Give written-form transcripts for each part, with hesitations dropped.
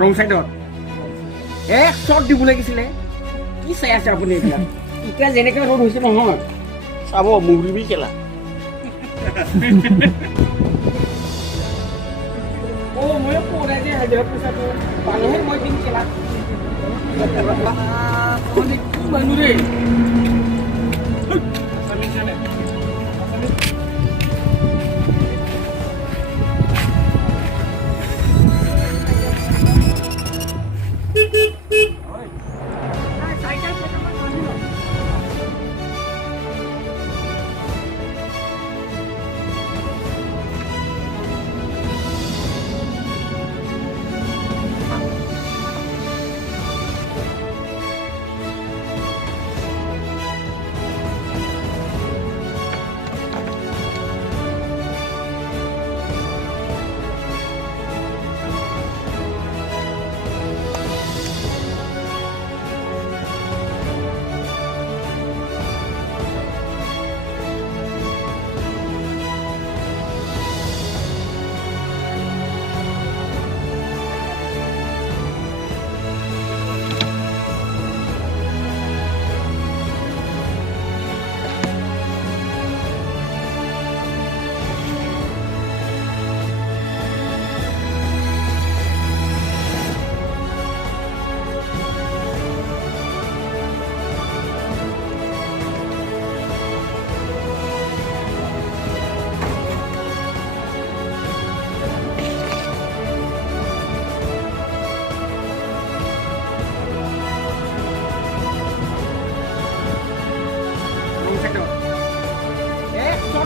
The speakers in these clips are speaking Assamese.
ৰং চাইডত এক শ্বট দিব লাগিছিলে কি চাই আছে আপুনি এতিয়া এতিয়া যেনেকৈ ৰ'দ হৈছে নহয় চাব মুৰিবি কেলা মই পৰাই যে হাজিৰা পইচাটো পালেহে মই দিম কেলা মানুহ ৰে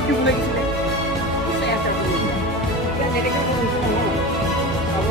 দিব লাগিছিলে কি চাই আছে আপুনি এতিয়া যেনেকৈ ৰ'দ হৈছে নহয় চাব